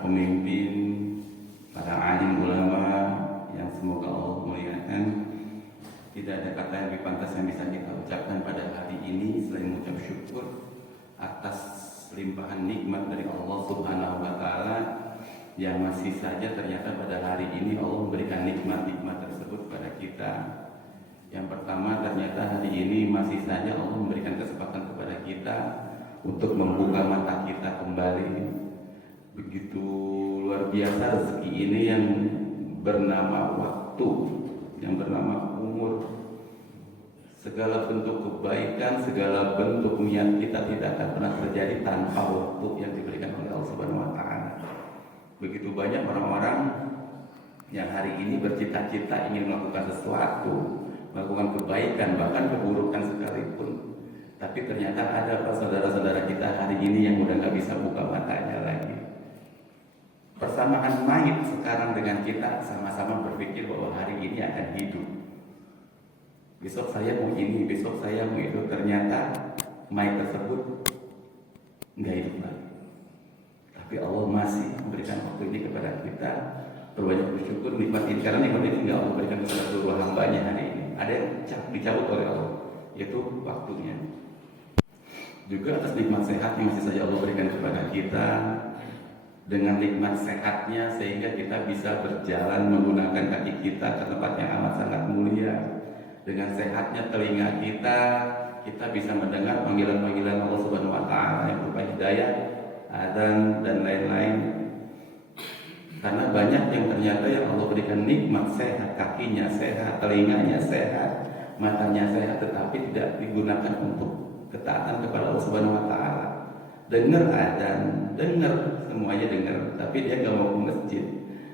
para pemimpin, para alim ulama yang semoga Allah muliakan. Tidak ada kata yang lebih pantas yang bisa kita ucapkan pada hari ini selain mengucap syukur atas limpahan nikmat dari Allah Subhanahu wa Ta'ala yang masih saja ternyata pada hari ini Allah memberikan nikmat-nikmat tersebut kepada kita. Yang pertama, ternyata hari ini masih saja Allah memberikan kesempatan kepada kita untuk membuka mata kita kembali. Begitu luar biasa rezeki ini yang bernama waktu, yang bernama umur. Segala bentuk kebaikan, segala bentuk niat kita tidak akan pernah terjadi tanpa waktu yang diberikan oleh Allah Subhanahu wa Ta'ala. Begitu banyak orang-orang yang hari ini bercita-cita ingin melakukan sesuatu, melakukan kebaikan, bahkan keburukan sekalipun. Tapi ternyata ada saudara-saudara kita hari ini yang udah gak bisa buka matanya lagi. Persamaan mayit sekarang dengan kita sama-sama berpikir bahwa hari ini akan hidup. Besok saya mau ini, besok saya mau itu. Ternyata mayit tersebut gak hidup lagi. Tapi Allah masih memberikan waktu ini kepada kita. Berbanyak bersyukur nikmat ini, karena nikmat ini gak Allah berikan kepada seluruh hambanya hari ini. Ada yang dicabut oleh Allah, yaitu waktunya. Juga atas nikmat sehat yang masih saja Allah berikan kepada kita. Dengan nikmat sehatnya sehingga kita bisa berjalan menggunakan kaki kita ke tempat yang amat sangat mulia. Dengan sehatnya telinga kita bisa mendengar panggilan-panggilan Allah Subhanahu wa Ta'ala yang berupa hidayah, adzan dan lain-lain. Karena banyak yang ternyata yang Allah berikan nikmat sehat, kakinya sehat, telinganya sehat, matanya sehat, tetapi tidak digunakan untuk ketaatan kepada Allah Subhanahu wa Ta'ala. Dengar adzan, dengar semuanya dengar, tapi dia nggak mau ke masjid.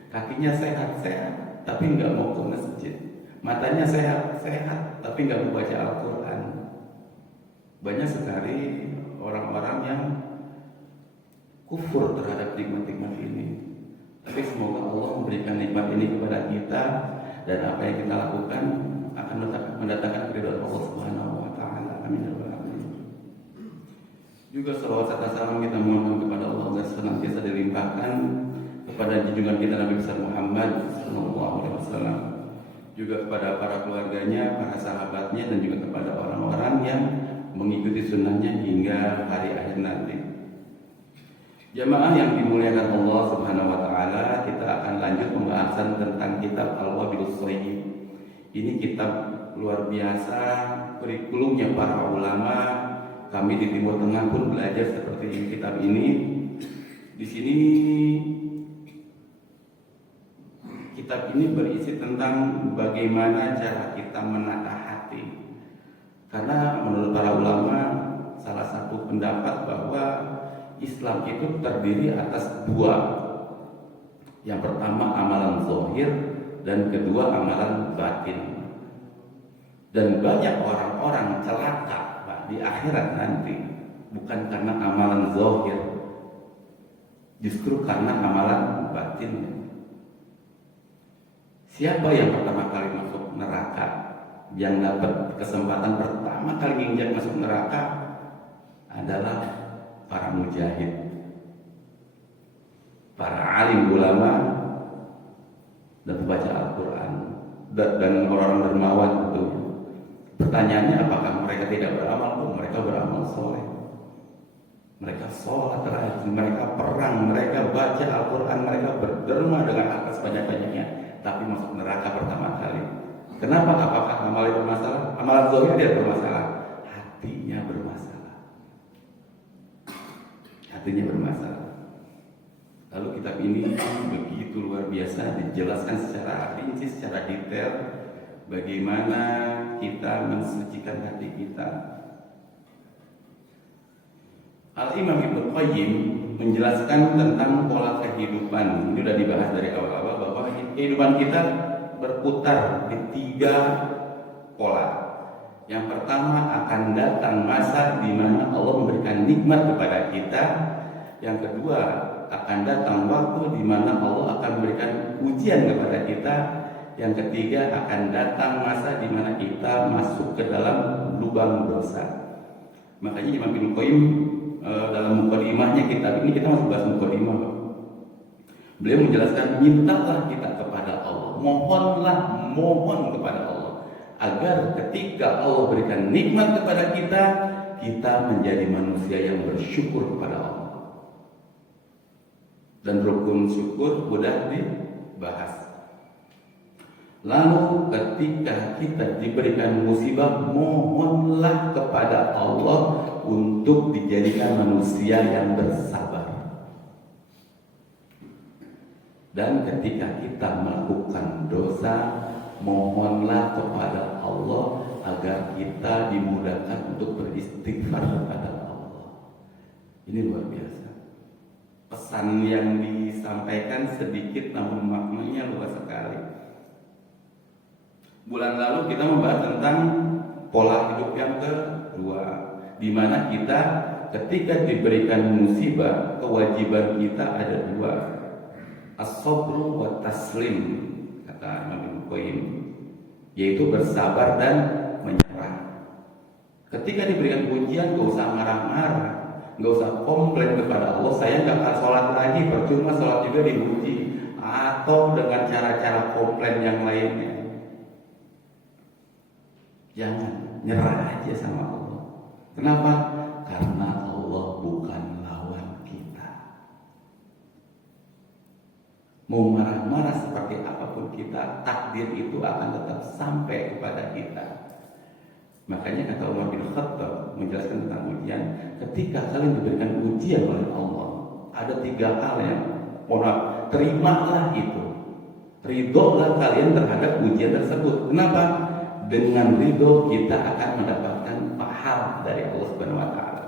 Kakinya sehat-sehat, tapi nggak mau ke masjid. Matanya sehat-sehat, tapi nggak mau baca Al-Quran. Banyak sekali orang-orang yang kufur terhadap nikmat-nikmat ini. Tapi semoga Allah memberikan nikmat ini kepada kita, dan apa yang kita lakukan akan mendatangkan keridhaan Allah Subhanahu wa Ta'ala. Amin ya rabbal alamin. Juga salawat serta salam kita mohonkan kepada Allah agar senantiasa dilimpahkan kepada junjungan kita Nabi besar Muhammad sallallahu alaihi wasallam. Juga kepada para keluarganya, para sahabatnya, dan juga kepada orang-orang yang mengikuti sunnahnya hingga hari akhir nanti. Jamaah yang dimuliakan Allah Subhanahu wa Ta'ala, kita akan lanjut pembahasan tentang kitab Al-Wabilus Shayyib. Ini kitab luar biasa, kurikulumnya para ulama. Kami di Timur Tengah pun belajar seperti kitab ini. Di sini kitab ini berisi tentang bagaimana cara kita menata hati. Karena menurut para ulama, salah satu pendapat bahwa Islam itu terdiri atas dua. Yang pertama amalan zahir, dan kedua amalan batin. Dan banyak orang-orang celaka di akhirat nanti bukan karena amalan zahir, justru karena amalan batin. Siapa yang pertama kali masuk neraka, yang dapat kesempatan pertama kali menginjak masuk neraka adalah para mujahid, para alim ulama, dan pembaca Al-Quran, dan orang-orang dermawan tentunya. Pertanyaannya, apakah mereka tidak beramal? Oh, mereka beramal soleh. Mereka sholat rajin, mereka perang, mereka baca Al-Quran, mereka berderma dengan harta sebanyak-banyaknya, tapi masuk neraka pertama kali. Kenapa? Apakah amalnya bermasalah? Amalan zahir dia bermasalah, hatinya bermasalah. Hatinya bermasalah. Lalu kitab ini begitu luar biasa, dijelaskan secara rinci, secara detail bagaimana kita mensucikan hati kita. Al-Imam Ibnu Qayyim menjelaskan tentang pola kehidupan. Ini sudah dibahas dari awal-awal bahwa kehidupan kita berputar di 3 pola. Yang pertama, akan datang masa di mana Allah memberikan nikmat kepada kita. Yang kedua, akan datang waktu di mana Allah akan memberikan ujian kepada kita. Yang ketiga, akan datang masa di mana kita masuk ke dalam lubang dosa. Makanya Imam Ibnu Qayyim dalam mukadimahnya kitab ini, kita masih bahas mukadimah, Beliau menjelaskan, mintalah kita kepada Allah, mohon kepada Allah, agar ketika Allah berikan nikmat kepada kita, kita menjadi manusia yang bersyukur kepada Allah. Dan rukun syukur sudah dibahas. Lalu ketika kita diberikan musibah, mohonlah kepada Allah untuk dijadikan manusia yang bersabar. Dan ketika kita melakukan dosa, mohonlah kepada Allah agar kita dimudahkan untuk beristighfar kepada Allah. Ini luar biasa. Pesan yang disampaikan sedikit namun maknanya luas sekali. Bulan lalu kita membahas tentang pola hidup yang kedua, di mana kita ketika diberikan musibah, kewajiban kita ada dua, as-sabru wa taslim, kata Imam Ibnu Qayyim, yaitu bersabar dan menyerah. Ketika diberikan ujian, gak usah marah-marah, gak usah komplain kepada Allah, saya gak akan sholat lagi, percuma sholat juga diuji, atau dengan cara-cara komplain yang lainnya. Jangan, nyerah aja sama Allah. Kenapa? Karena Allah bukan lawan kita. Mau marah-marah seperti apapun kita, takdir itu akan tetap sampai kepada kita. Makanya kata Umar bin Khattab menjelaskan tentang ujian, ketika kalian diberikan ujian oleh Allah, ada 3 hal yang terimalah itu. Ridholah kalian terhadap ujian tersebut. Kenapa? Dengan ridho kita akan mendapatkan pahala dari Allah Subhanahu wa taala.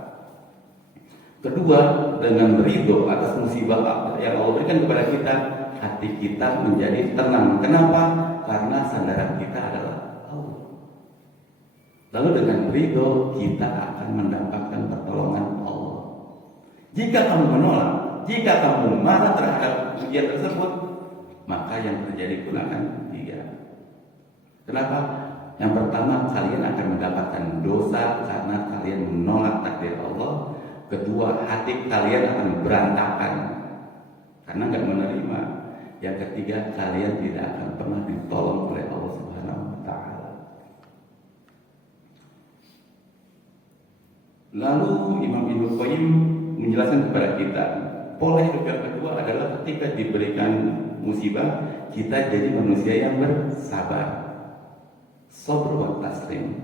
Kedua, dengan ridho atas musibah yang Allah berikan kepada kita, hati kita menjadi tenang. Kenapa? Karena sandaran kita adalah Allah. Lalu dengan ridho kita akan mendapatkan pertolongan Allah. Jika kamu menolak, jika kamu marah terhadap ujian tersebut, maka yang terjadi pun akan 3. Kenapa? Yang pertama, kalian akan mendapatkan dosa karena kalian menolak takdir Allah. Kedua, hati kalian akan berantakan karena nggak menerima. Yang ketiga, kalian tidak akan pernah ditolong oleh Allah Subhanahu wa taala. Lalu Imam Ibnu Qayyim menjelaskan kepada kita, pola hidup yang kedua adalah ketika diberikan musibah, kita jadi manusia yang bersabar. Sabr wa taslim.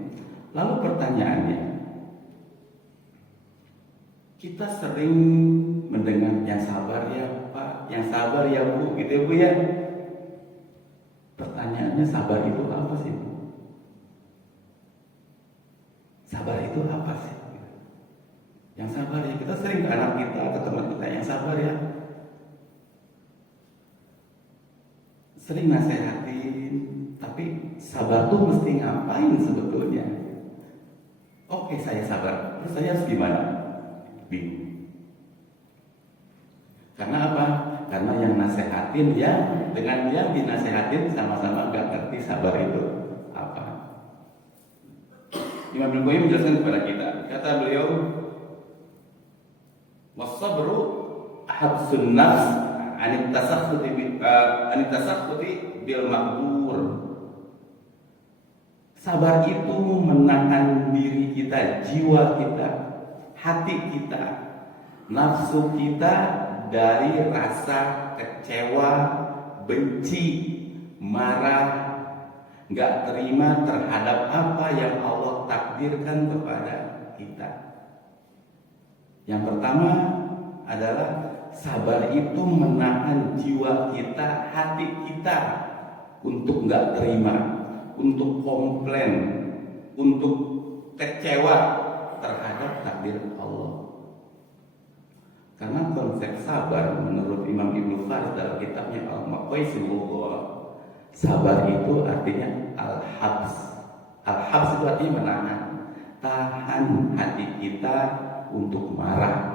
Lalu pertanyaannya, kita sering mendengar yang sabar ya Pak, yang sabar ya Bu, gitu ya Bu ya. Pertanyaannya, sabar itu apa sih Bu? Sabar itu apa sih? Yang sabar ya, kita sering ke anak kita, ke teman kita, yang sabar ya. Sering nasehatin, tapi sabar tuh mesti ngapain sebetulnya? Oke, saya sabar, terus saya harus gimana? Bingung. Karena apa? Karena yang nasehatin ya, dengan yang dinasehatin sama-sama gak ngerti sabar itu apa. Imam Ibnu Qayyim menjelaskan kepada kita, kata beliau, was-sabru habsun nafs anit tasakhuti bil maqdur. Sabar itu menahan diri kita, jiwa kita, hati kita, nafsu kita dari rasa kecewa, benci, marah, nggak terima terhadap apa yang Allah takdirkan kepada kita. Yang pertama adalah sabar itu menahan jiwa kita, hati kita untuk nggak terima, untuk komplain, untuk kecewa terhadap takdir Allah. Karena konsep sabar menurut Imam Ibnu Faris dalam kitabnya Al-Maqaisul Lughah, sabar itu artinya al-habs. Al-habs itu artinya menahan, tahan hati kita untuk marah,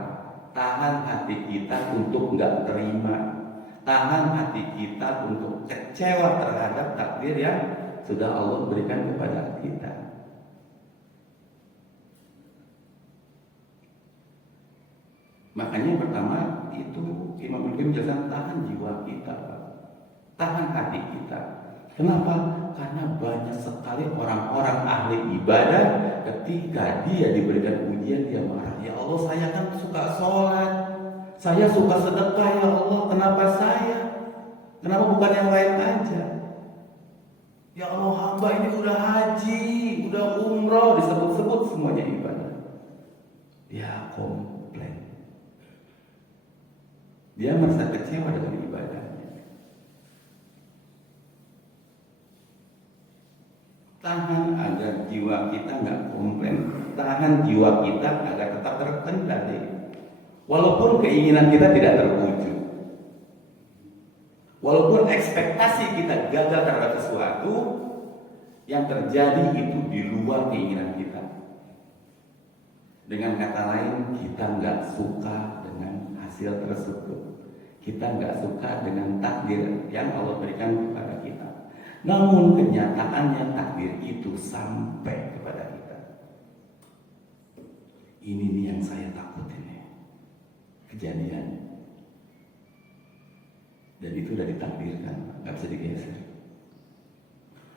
tahan hati kita untuk nggak terima, tahan hati kita untuk kecewa terhadap takdir yang sudah Allah berikan kepada kita. Makanya yang pertama itu Imam Ibnu Qayyim menjelaskan, tahan jiwa kita, tahan hati kita. Kenapa? Karena banyak sekali orang-orang ahli ibadah ketika dia diberikan ujian dia marah. Ya Allah, saya kan suka sholat, saya suka sedekah, ya Allah, kenapa saya? Kenapa bukan yang lain aja? Ya Allah, hamba ini udah haji, udah umroh, disebut-sebut semuanya ibadah. Dia komplain. Dia merasa kecewa dengan ibadahnya. Tahan agar jiwa kita nggak komplain. Tahan jiwa kita agar tetap terkendali. Walaupun keinginan kita tidak terwujud. Walaupun ekspektasi kita gagal terhadap sesuatu, yang terjadi itu di luar keinginan kita. Dengan kata lain, kita nggak suka dengan hasil tersebut. Kita nggak suka dengan takdir yang Allah berikan kepada kita. Namun kenyataannya takdir itu sampai kepada kita. Ini nih yang saya takutin ya, kejadian. Dan itu sudah ditakdirkan, nggak bisa digeser.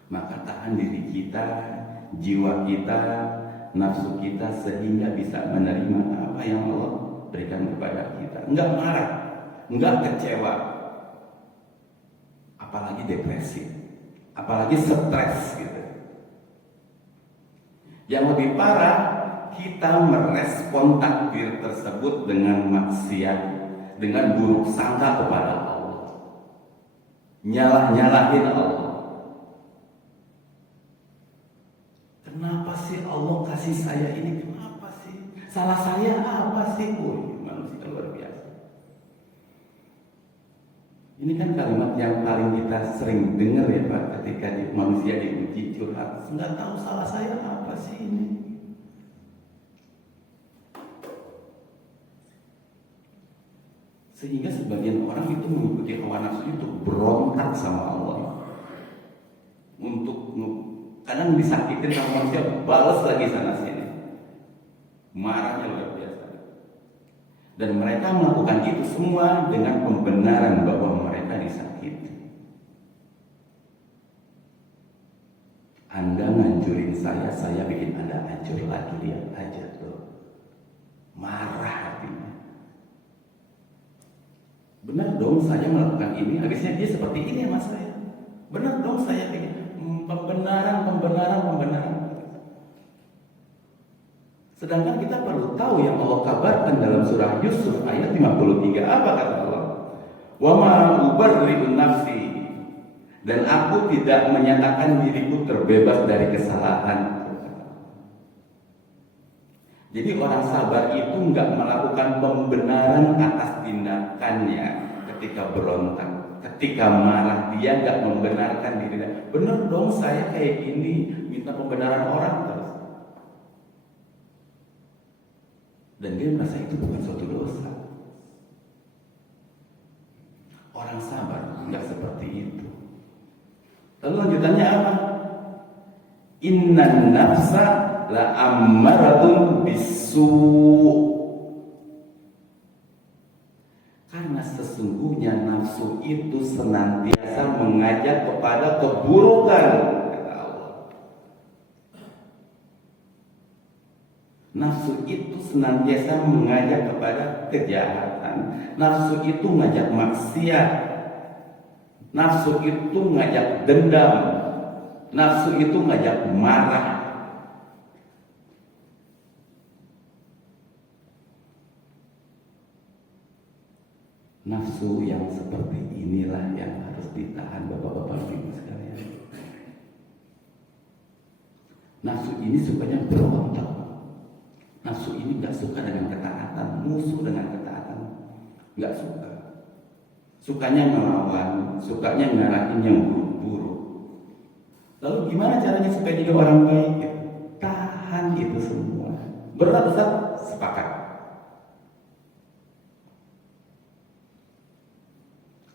Maka tahan diri kita, jiwa kita, nafsu kita sehingga bisa menerima apa yang Allah berikan kepada kita. Enggak marah, enggak kecewa, apalagi depresi, apalagi stres gitu. Yang lebih parah, kita merespon takdir tersebut dengan maksiat, dengan buruk sangka kepada Allah, nyalah-nyalahin Allah. Kenapa sih Allah kasih saya ini? Kenapa sih? Salah saya apa sih? Manusia luar biasa. Ini kan kalimat yang paling kita sering dengar ya Pak, ketika manusia diuji curhat. Nggak tahu salah saya apa sih ini? Sehingga sebagian orang itu mengikuti hawa nafsu itu berontak sama Allah. Untuk kadang disakitin sama manusia, balas lagi sana sini, marahnya luar biasa. Dan mereka melakukan itu semua dengan pembenaran bahwa mereka disakiti. Anda ngancurin saya bikin Anda hancur lagi, lihat aja tuh, marah hatinya. Benar dong saya melakukan ini, habisnya dia seperti ini sama saya. Benar dong saya bikin pembenaran. Sedangkan kita perlu tahu yang Allah kabarkan dalam surah Yusuf ayat 53. Apa kata Allah? Wa ma ubarri'u nafsi, dan aku tidak menyatakan diriku terbebas dari kesalahan. Jadi orang sabar itu enggak melakukan pembenaran atas tindakannya ketika berontak. Ketika marah, dia nggak membenarkan dirinya. Bener dong saya kayak gini, minta pembenaran orang terus. Dan dia merasa itu bukan suatu dosa. Orang sabar nggak seperti itu. Lalu lanjutannya apa? Innan nafsa la ammaratun bisu'. Karena sesungguhnya nafsu itu senantiasa mengajak kepada keburukan, kata Allah. Nafsu itu senantiasa mengajak kepada kejahatan. Nafsu itu ngajak maksiat. Nafsu itu ngajak dendam. Nafsu itu ngajak marah. Nafsu yang seperti inilah yang harus ditahan bapak-bapak ibu sekalian. Nafsu ini sukanya berontak. Nafsu ini gak suka dengan ketaatan, musuh dengan ketaatan, gak suka. Sukanya melawan, sukanya ngarahin yang buruk-buruk. Lalu gimana caranya supaya jadi orang baik? Tahan itu semua. Berat Ustaz? Sepakat.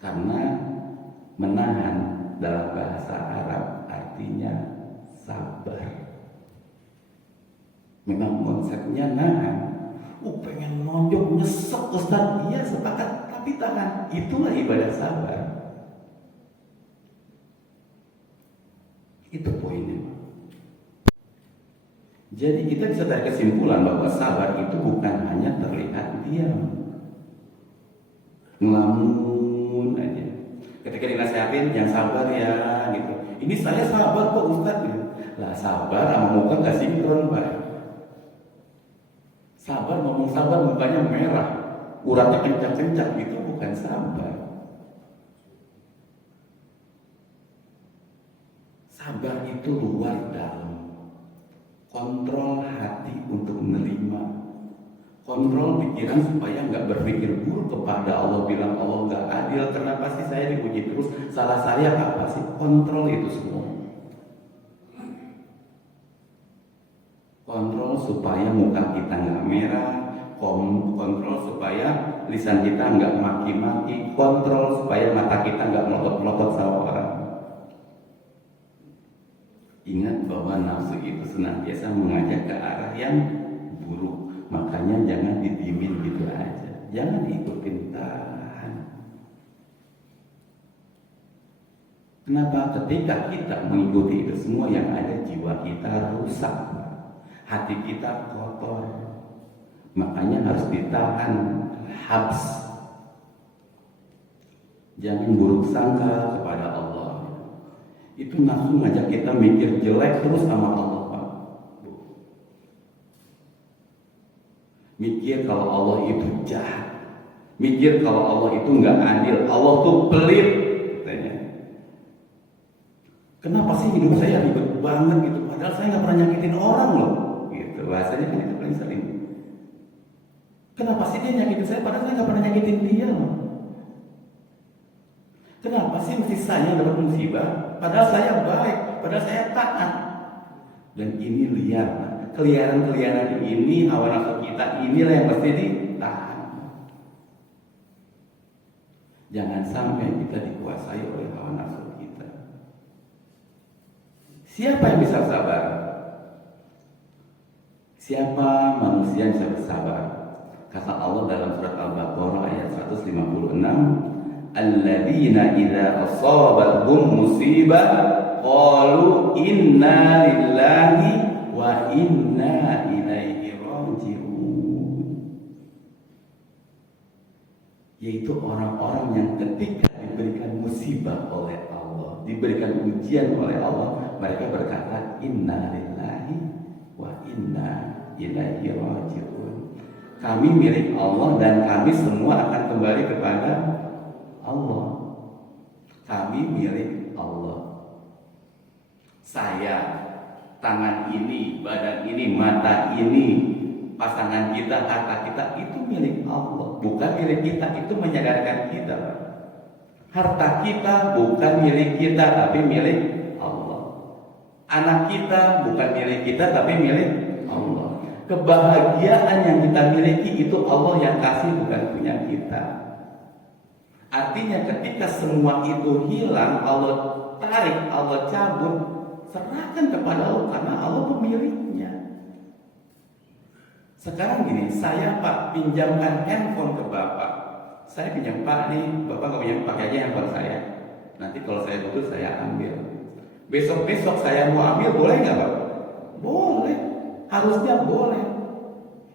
Karena menahan dalam bahasa Arab artinya sabar. Memang konsepnya nahan. Pengen nonjok nyesek Ustaz, iya sepakat. Tapi Tapi tahan, itulah ibadah sabar. Itu poinnya. Jadi kita bisa tarik kesimpulan bahwa sabar itu bukan hanya terlihat diam, ngelamun aja. Ketika dinasehatin, yang sabar ya gitu. Ini saya sabar kok Ustaz gitu. Lah sabar sama muka gak sinkron Pak. Sabar ngomong sabar mukanya merah, uratnya kencang-kencang, itu bukan sabar. Sabar itu luar dalam. Kontrol hati untuk menerima, kontrol pikiran supaya nggak berpikir buruk kepada Allah, bilang Allah nggak adil, kenapa sih saya dipuji terus, salah saya apa sih? Kontrol itu semua. Kontrol supaya muka kita nggak merah, kontrol supaya lisan kita nggak maki-maki, kontrol supaya mata kita nggak melotot-melotot sama orang. Ingat bahwa nafsu itu senantiasa mengajak ke arah yang buruk. Makanya jangan didiemin gitu aja, jangan diikutin, tahan. Kenapa? Ketika kita mengikuti itu semua, yang ada jiwa kita rusak, hati kita kotor. Makanya harus ditahan, habs. Jangan buruk sangka kepada Allah. Itu nafsu ngajak kita mikir jelek terus sama Allah, Pak. Mikir kalau Allah itu jahat, mikir kalau Allah itu nggak adil, Allah tuh pelit, katanya. Kenapa sih hidup saya ribet banget gitu? Padahal saya nggak pernah nyakitin orang loh, gitu. Bahasanya kan itu paling sering. Kenapa sih dia nyakitin saya? Padahal saya nggak pernah nyakitin dia loh. Kenapa sih mesti saya dapat musibah? Padahal saya baik, padahal saya taat. Dan ini liar, keliaran-keliaran ini, hawa nafsu kita, inilah yang mesti ditahan. Jangan sampai kita dikuasai oleh hawa nafsu kita. Siapa yang bisa sabar? Siapa manusia yang bisa bersabar? Kata Allah dalam surat Al-Baqarah ayat 156, alladzina idza asabatuhum musibah qalu inna lillahi wa inna ilaihi raji'un. Yaitu orang-orang yang ketika diberikan musibah oleh Allah, diberikan ujian oleh Allah, mereka berkata inna lillahi wa inna ilaihi raji'un. Kami milik Allah dan kami semua akan kembali kepada Allah. Kami milik Allah. Saya, tangan ini, badan ini, mata ini, pasangan kita, harta kita, itu milik Allah, bukan milik kita. Itu menyadarkan kita. Harta kita bukan milik kita, tapi milik Allah. Anak kita bukan milik kita, tapi milik Allah. Kebahagiaan yang kita miliki itu Allah yang kasih, bukan punya kita. Artinya ketika semua itu hilang, Allah tarik, Allah cabut, serahkan kepada Allah karena Allah pemiliknya. Sekarang gini, saya Pak pinjamkan handphone ke Bapak. Saya pinjam Pak nih, Bapak nggak pinjam, pakai aja handphone saya. Nanti kalau saya butuh saya ambil. Besok-besok saya mau ambil, boleh nggak Pak? Boleh, harusnya boleh.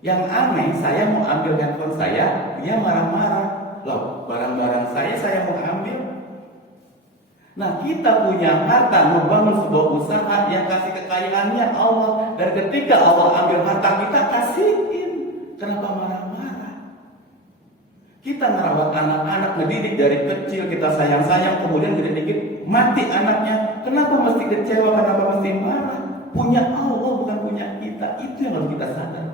Yang aneh, saya mau ambil handphone saya, dia marah-marah. Loh, barang-barang saya mau ambil. Nah, kita punya harta, membangun sebuah usaha yang kasih kekayaannya Allah. Dan ketika Allah ambil harta kita, kasihin. Kenapa marah-marah? Kita merawat anak-anak, ngedidik dari kecil, kita sayang-sayang, kemudian dikit-dikit mati anaknya. Kenapa mesti kecewa, kenapa mesti marah? Punya Allah, bukan punya kita. Itu yang harus kita sadar.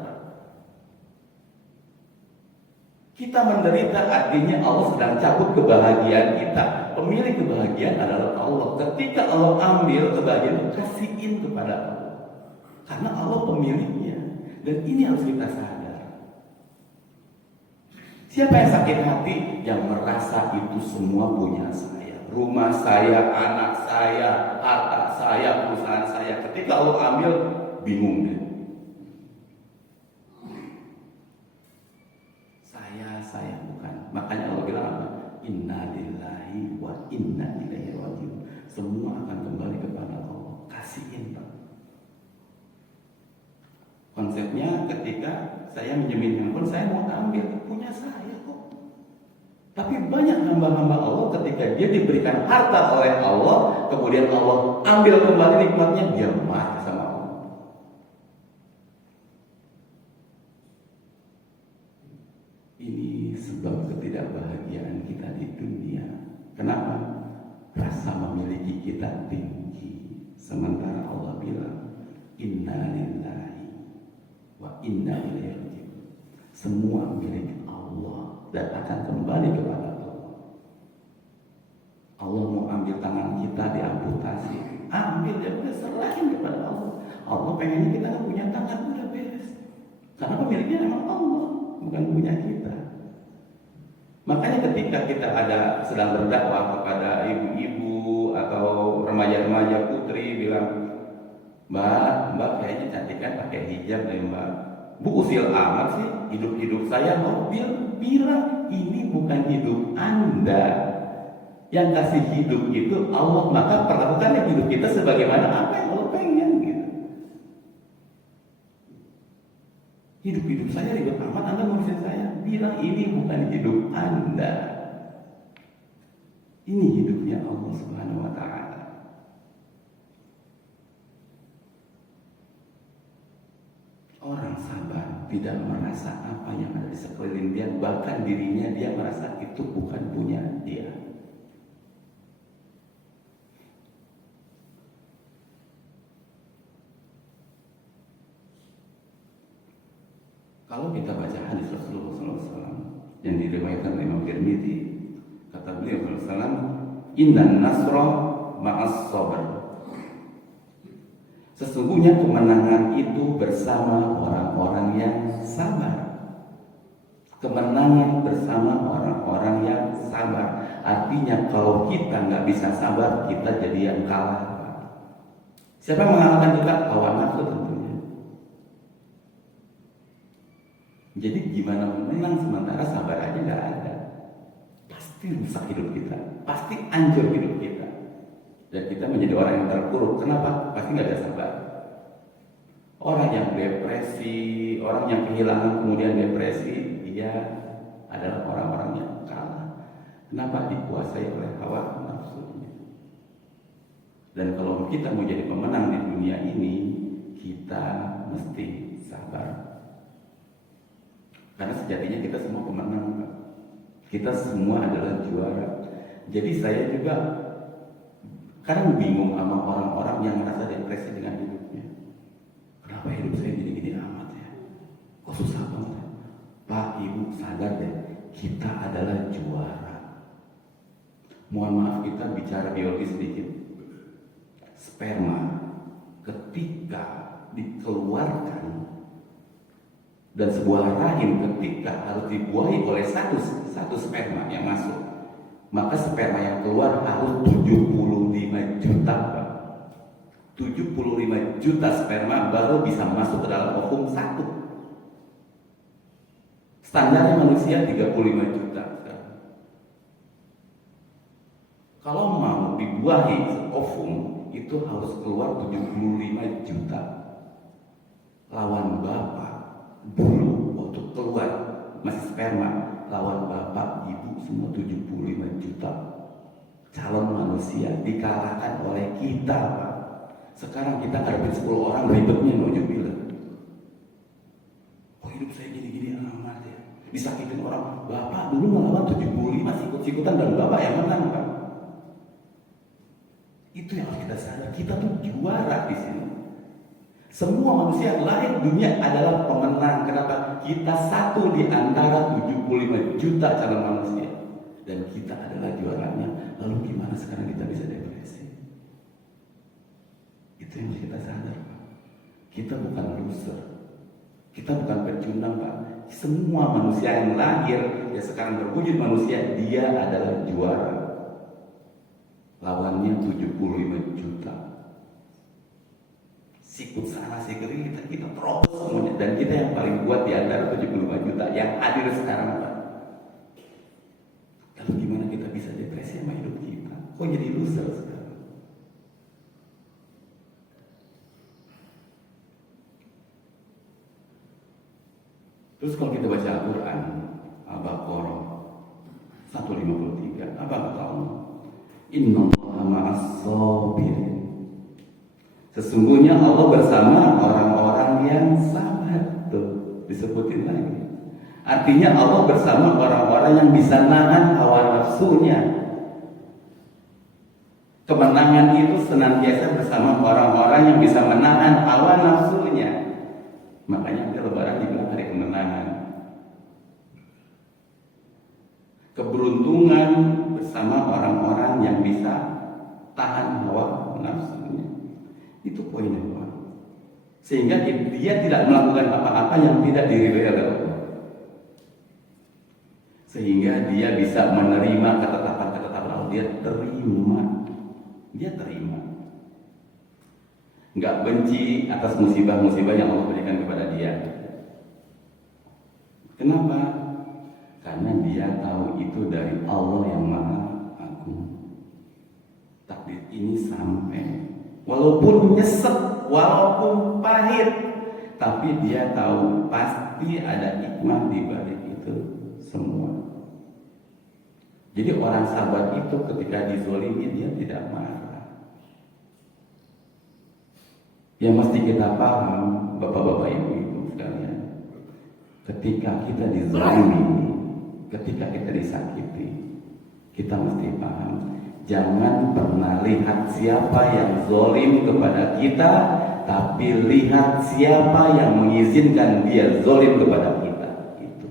Kita menderita, artinya Allah sedang cabut kebahagiaan kita. Pemilik kebahagiaan adalah Allah. Ketika Allah ambil kebahagiaan, kasihin kepada Allah. Karena Allah pemiliknya. Dan ini harus kita sadar. Siapa yang sakit hati? Yang merasa itu semua punya saya. Rumah saya, anak saya, harta saya, perusahaan saya. Ketika Allah ambil, bingung deh. Saya bukan. Makanya Allah bilang inna ilaihi raji'un. Semua akan kembali kepada Allah. Kasihin Pak. Konsepnya ketika saya minjemin handphone, saya mau ambil, punya saya kok. Tapi banyak hamba-hamba Allah ketika dia diberikan harta oleh Allah, kemudian Allah ambil kembali nikmatnya, dia marah sama Allah. Ini sebab ketidakbahagiaan kita di dunia. Kenapa? Rasa memiliki kita tinggi. Sementara Allah bilang, inna lillahi wa inna ilaihi raji'un. Semua milik Allah dan akan kembali kepada Allah. Allah mau ambil tangan kita diamputasi, ambil ya udah serahin kepada Allah. Allah pengen kita nggak punya tangan, udah beres. Karena pemiliknya memang Allah, bukan punya kita. Makanya ketika kita sedang berdakwah kepada ibu-ibu atau remaja-remaja putri bilang, Mbak kayaknya cantik kan pakai hijab deh Mbak. Bu usil amat sih, hidup saya. Bilang ini bukan hidup Anda. Yang kasih hidup itu Allah, maka perlakukan hidup kita sebagaimana apa yang Allah pengen gitu. Hidup saya ribet amat, Anda ngurusin saya. Bilang ini bukan hidup Anda. Ini hidupnya Allah Subhanahu wa Ta'ala. Orang sabar tidak merasa apa yang ada di sekeliling dia, bahkan dirinya dia merasa itu bukan punya dia. Kalau kita baca hadis Rasulullah SAW yang diriwayatkan oleh Imam Tirmidzi, kata beliau SAW, innan nasra ma'as sabr. Sesungguhnya kemenangan itu bersama orang-orang yang sabar. Kemenangan bersama orang-orang yang sabar. Artinya kalau kita nggak bisa sabar, kita jadi yang kalah. Siapa yang mengalahkan kita? Hawa nafsu tentunya. Jadi gimana menang sementara sabar aja nggak ada? Pasti rusak hidup kita, pasti hancur hidup kita. Dan kita menjadi orang yang terpuruk. Kenapa? Pasti nggak ada sabar. Orang yang depresi, orang yang kehilangan kemudian depresi, dia adalah orang-orang yang kalah. Kenapa? Dikuasai oleh hawa nafsunya. Dan kalau kita mau jadi pemenang di dunia ini, kita mesti sabar. Karena sejatinya kita semua pemenang. Kita semua adalah juara. Jadi saya juga kadang bingung sama orang-orang yang merasa depresi dengan hidupnya. Kenapa hidup saya gini-gini amat ya? Kok susah banget ya? Pak, Ibu sadar deh, kita adalah juara. Mohon maaf kita bicara biologi sedikit. Sperma ketika dikeluarkan dan sebuah rahim ketika harus dibuahi oleh satu sperma yang masuk, maka sperma yang keluar harus 75 juta Pak. 75 juta sperma baru bisa masuk ke dalam ovum satu. Standarnya manusia 35 juta. Kalau mau dibuahi ovum itu harus keluar 75 juta. Lawan Bapak dulu waktu keluar masih sperma, lawan Bapak Ibu semua 75 juta calon manusia dikalahkan oleh kita Pak. Sekarang kita ngadepin 10 orang ribetnya nauzubillah. Oh hidup saya gini-gini amat ya. Disakitin orang. Bapak dulu melawan 75 sikut-sikutan dan Bapak yang menang Pak. Itu yang harus kita sadar. Kita tuh juara di sini. Semua manusia lahir dunia adalah pemenang. Kenapa? Kita satu di antara 75 juta calon manusia. Dan kita adalah juaranya. Lalu gimana sekarang kita bisa depresi? Itu yang harus kita sadar Pak. Kita bukan loser. Kita bukan pecundang Pak. Semua manusia yang lahir yang sekarang berwujud manusia, dia adalah juara. Lawannya 75 juta. Sikut sana sikut ini kita terobos semuanya. Dan kita yang paling kuat di antara 75 juta yang hadir sekarang Pak. Lalu gimana kita bisa depresi sama hidup kita? kok jadi loser sekarang? Terus kalau kita baca Al-Quran, Al-Baqarah 153, apa kata Allah? Innallaha ma'as sabirin. Sesungguhnya Allah bersama orang-orang yang sabar. Tuh, disebutin lagi. Artinya Allah bersama orang-orang yang bisa nahan hawa nafsunya. Kemenangan itu senantiasa bersama orang-orang yang bisa menahan hawa nafsunya. Makanya di Lebaran dibilang hari kemenangan. Keberuntungan bersama orang-orang yang bisa tahan hawa nafsunya. Itu poinnya, Pak. Sehingga dia tidak melakukan apa-apa yang tidak diridhoi oleh Allah. Sehingga dia bisa menerima ketetapan-ketetapan Allah. Dia terima. Nggak benci atas musibah-musibah yang Allah berikan kepada dia. Kenapa? Karena dia tahu itu dari Allah yang Maha Agung. Takdir ini sampai, walaupun nyesek, walaupun pahit, tapi dia tahu pasti ada hikmah di balik itu semua. Jadi orang sabar itu ketika dizolimi dia tidak marah. Yang mesti kita paham, bapak-bapak, ibu-ibu sekalian, ketika kita dizalimi, ketika kita disakiti, kita mesti paham, jangan pernah lihat siapa yang zalim kepada kita, tapi lihat siapa yang mengizinkan dia zalim kepada kita. Itu.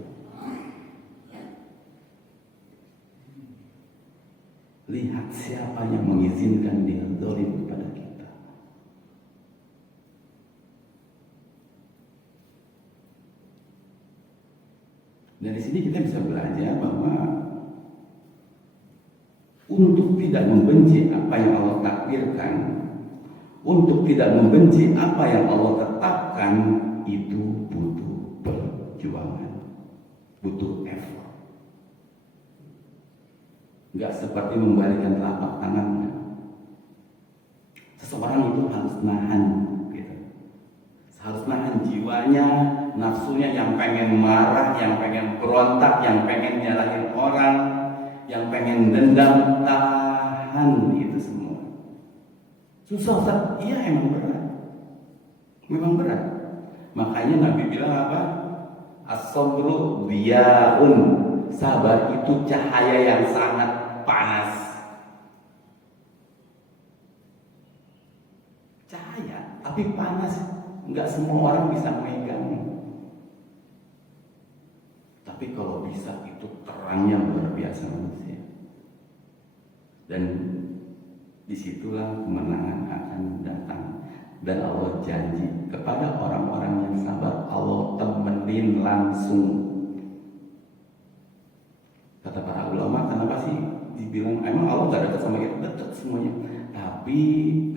Lihat siapa yang mengizinkan dia zalim kepada kita. Dari sini kita bisa belajar bahwa untuk tidak membenci apa yang Allah takdirkan, untuk tidak membenci apa yang Allah tetapkan, itu butuh perjuangan, butuh effort. Gak seperti membalikkan telapak tangannya. Seseorang itu harus nahan, gitu. Harus nahan jiwanya, nafsunya yang pengen marah, yang pengen berontak, yang pengen nyalahin orang, yang pengen dendam, tahan itu semua. Susah, Ustaz? Iya, emang berat. Memang berat. Makanya Nabi bilang apa? As-sabru diyaun. Sabar itu cahaya yang sangat panas. Cahaya, tapi panas. Enggak semua orang bisa megang. Tapi kalau bisa itu terangnya luar biasa manusia. Dan disitulah kemenangan akan datang. Dan Allah janji kepada orang-orang yang sabar, Allah temenin langsung. Kata para ulama, kenapa sih dibilang emang Allah gak dekat sama kita? Dekat semuanya. Tapi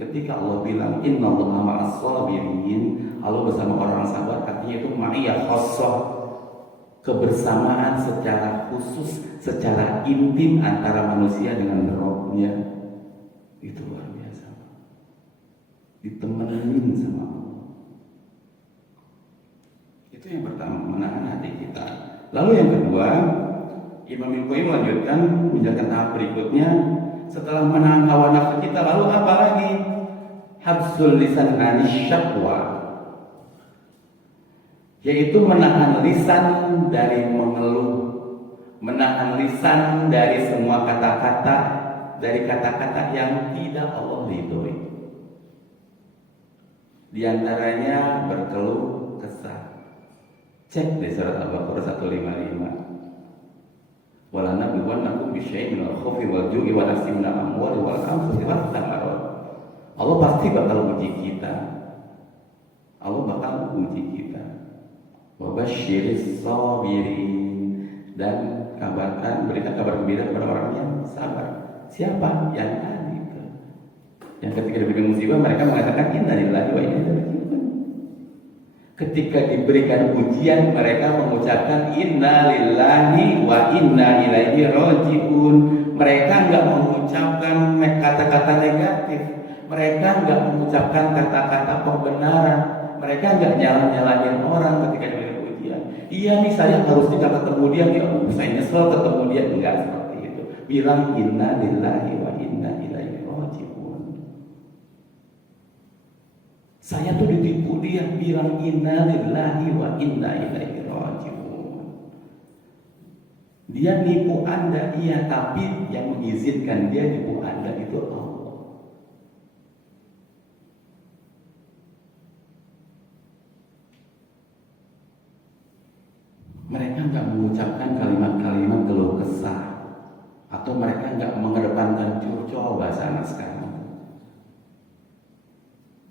ketika Allah bilang innallaha ma'as sabirin, Allah bersama orang sabar, artinya itu ma'iyah khassah, kebersamaan secara khusus, secara intim antara manusia dengan Rabb-nya. Itu luar biasa. Ditemenin sama Allah. Itu yang pertama, menahan hati kita. Lalu yang kedua, Imam Al-Qayyim melanjutkan menjelaskan tahap berikutnya. Setelah menahan hawa nafsu kita, lalu apa lagi? Habsul lisan anis syakwa, yaitu menahan lisan dari mengeluh, menahan lisan dari semua kata-kata, dari kata-kata yang tidak Allah ridhoi. Di antaranya berkeluh kesah. Cek di surat Al-Baqarah 155. Wala nabluwannakum bisyai'in minal khaufi wal ju'i wa naqsin minal amwali wal anfusi wath thamarat. Allah pasti bakal uji kita. Allah bakal uji kita. Wa basyiris sabirin, dan kabarkan, berikan kabar gembira kepada orang yang sabar. Siapa? Yang tadi itu. Yang ketika diberikan musibah mereka mengatakan inna lillahi wa inna ilaihi raji'un. Ketika diberikan ujian mereka mengucapkan inna lillahi wa inna ilaihi raji'un. Mereka nggak mengucapkan kata-kata negatif, mereka nggak mengucapkan kata-kata pembenaran, mereka nggak nyala-nyalain orang ketika diberi ujian. Iya nih saya harusnya nggak ketemu dia, ya saya nyesel ketemu dia, enggak seperti itu. Bilang inna lillahi wa inna ilaihi raji'un. Saya tuh ditipu dia, bilang inna lillahi wa inna ilaihi raji'un. Dia nipu Anda, iya, tapi yang mengizinkan dia nipu Anda itu Allah. Mereka nggak mengucapkan kalimat-kalimat keluh kesah, atau mereka nggak mengedepankan curcol bahasa anak sekarang,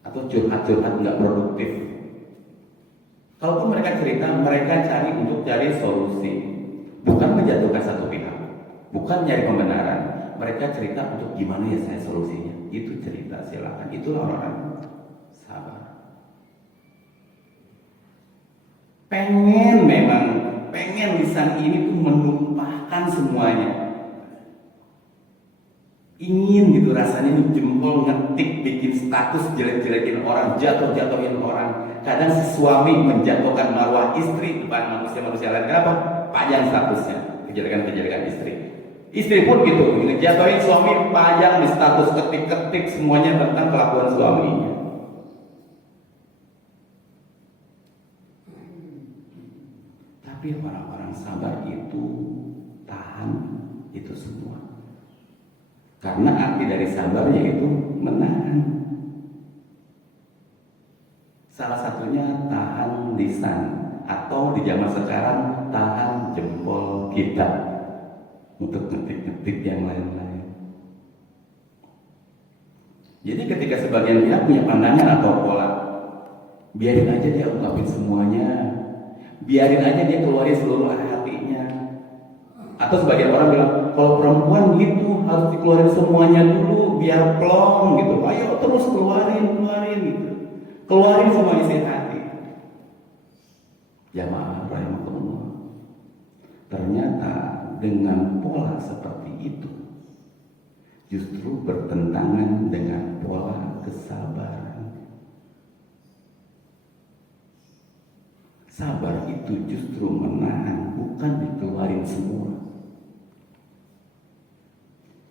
atau curhat-curhat nggak produktif. Kalaupun mereka cerita, mereka cari untuk cari solusi, bukan menjatuhkan satu pihak, bukan nyari pembenaran. Mereka cerita untuk gimana ya saya solusinya. Itu cerita, silakan. Itulah orang sabar. Pengen lisan ini tuh menumpahkan semuanya. Ingin gitu rasanya nih jempol ngetik, bikin status jelek-jelekin orang, jatuh-jatuhin orang. Kadang si suami menjatuhkan marwah istri depan manusia-manusia lain. Kenapa? Panjang statusnya, kejelekan-kejelekan istri. Istri pun gitu, ngejatuhin suami, panjang di status, ketik-ketik semuanya tentang kelakuan suaminya. Tapi orang-orang sabar itu tahan itu semua. Karena arti dari sabar yaitu menahan. Salah satunya tahan lisan, atau di zaman sekarang tahan jempol kita untuk ngetik-ngetik yang lain-lain. Jadi ketika sebagian pihak punya pandangan atau pola, biarin aja dia ungkapin semuanya, biarin aja dia keluarin seluruh hatinya. Atau sebagian orang bilang, kalau perempuan gitu harus dikeluarin semuanya dulu biar plong gitu. Ayo terus keluarin gitu. Keluarin semua isi hati. Jamaah rahimahullah. Ternyata dengan pola seperti itu justru bertentangan dengan pola kesabaran. Sabar itu justru menahan, bukan dikeluarin semua.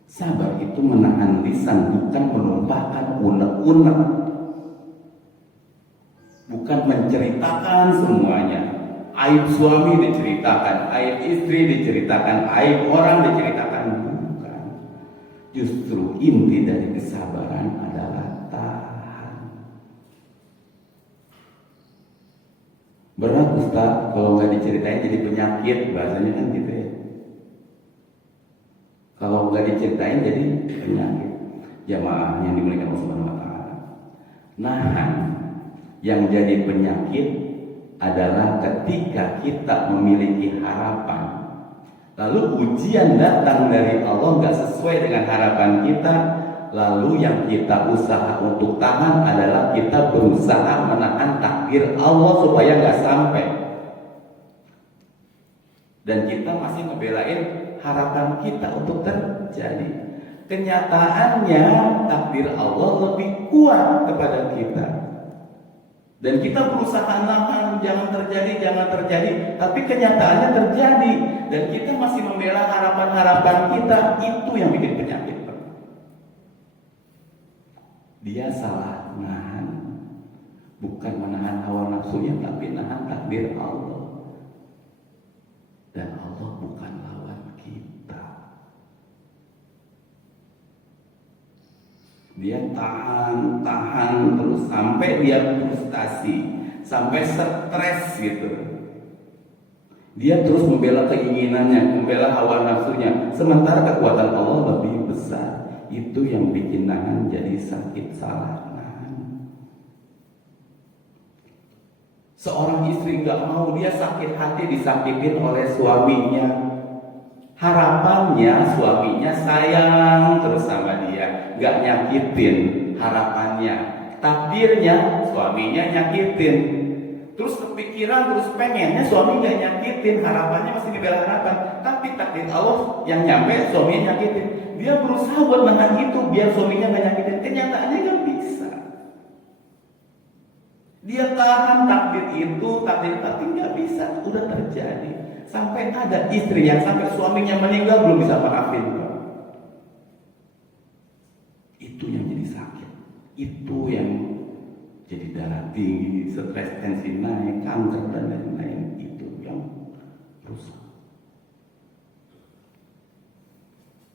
Sabar itu menahan lisan, bukan menumpahkan unek-unek, bukan menceritakan semuanya. Aib suami diceritakan, aib istri diceritakan, aib orang diceritakan, bukan. Justru inti dari kesabaran adalah tahan. Berat Ustaz, kalau nggak diceritain jadi penyakit, bahasanya kan gitu ya. Kalau nggak diceritain jadi penyakit. Jamaah yang dimuliakan Allah Subhanahu wa taala. Nahan yang jadi penyakit adalah ketika kita memiliki harapan, lalu ujian datang dari Allah nggak sesuai dengan harapan kita, lalu yang kita usaha untuk tahan adalah kita berusaha menahan takdir Allah supaya nggak sampai, dan kita masih ngebelain harapan kita untuk terjadi. Kenyataannya takdir Allah lebih kuat kepada kita, dan kita berusaha nahan jangan terjadi, tapi kenyataannya terjadi, dan kita masih membela harapan-harapan kita. Itu yang bikin penyakit. Dia salah nahan, bukan menahan hawa nafsunya, tapi nahan takdir Allah, dan Allah bukan lawan kita. Dia tahan terus sampai dia frustasi, sampai stres gitu. Dia terus membela keinginannya, membela hawa nafsunya, sementara kekuatan Allah lebih besar. Itu yang bikin nahan jadi sakit, salah nahan. Seorang istri nggak mau, dia sakit hati disakitin oleh suaminya. Harapannya suaminya sayang terus sama dia, nggak nyakitin. Harapannya, takdirnya suaminya nyakitin. terus kepikiran, terus pengennya suami nggak nyakitin, harapannya masih dibela harapan, tapi takdir Allah yang nyampe suaminya nyakitin. Dia berusaha buat menahan itu biar suaminya nggak nyakitin, kenyataannya nggak bisa. Dia tahan takdir itu, tapi nggak bisa, udah terjadi. Sampai ada istri yang sampai suaminya meninggal belum bisa maafin. Itu yang jadi sakit, itu yang jadi darah tinggi, stres, tensi naik, kanker dan lain-lain. Itu yang rusak.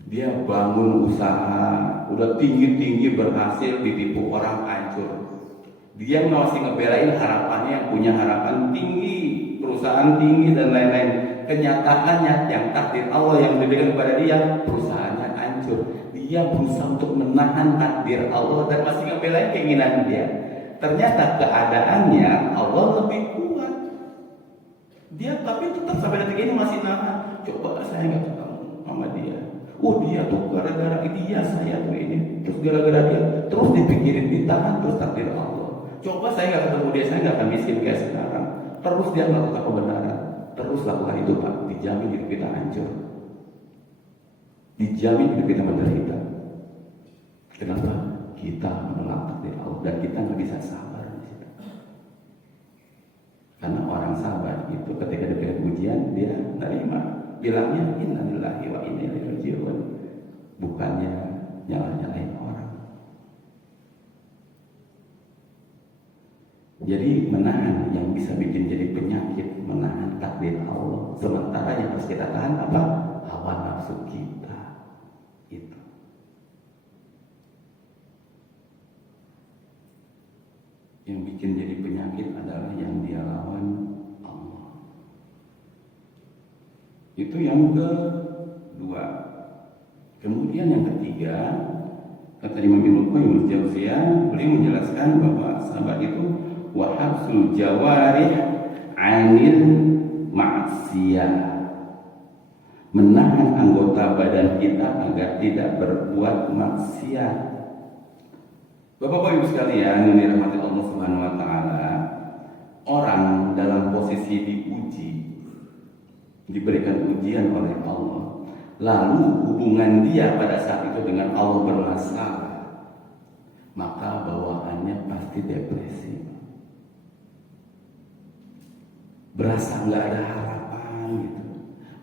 Dia bangun usaha, udah tinggi-tinggi berhasil, ditipu orang, hancur. Dia masih ngebelain harapannya yang punya harapan tinggi, perusahaan tinggi dan lain-lain. Kenyataannya yang takdir Allah yang diberikan kepada dia, perusahaannya hancur. Dia berusaha untuk menahan takdir Allah dan masih ngebelain keinginan dia. Ternyata keadaannya Allah lebih kuat. Dia tapi tetap sampai detik ini masih nahan. Coba saya nggak ketemu sama dia. Oh dia tuh gara-gara dia saya tuh ini. Terus gara-gara dia terus dipikirin, ditahan terus takdir Allah. Coba saya nggak ketemu dia, saya nggak akan miskin kayak sekarang. Terus dia melakukan kebenaran, terus lakukan itu Pak. Dijamin hidup kita hancur. Dijamin hidup kita menderita. Kenapa? Kita menolak takdir Allah dan kita nggak bisa sabar di situ. Karena orang sabar itu ketika diberikan ujian dia nerima, bilangnya innalillahi wa inna ilaihi raji'un, bukannya nyalahin orang. Jadi menahan yang bisa bikin jadi penyakit, menahan takdir Allah. Sementara yang harus kita tahan apa? Hawa nafsu kita. Itu. Yang bikin jadi penyakit adalah yang dia lawan Allah. Itu yang kedua. Kemudian yang ketiga, kata Imam Ibnu Qayyim al-Jauziyah, beliau menjelaskan bahwa sabar itu wa habsul jawarih 'anil ma'siyah, menahan anggota badan kita agar tidak berbuat maksiat. Bapak-bapak Ibu sekalian yang dirahmati Allah Subhanahu wa taala, orang dalam posisi diuji, diberikan ujian oleh Allah, lalu hubungan dia pada saat itu dengan Allah bermasalah, maka bawaannya pasti depresi. Berasa nggak ada harapan gitu,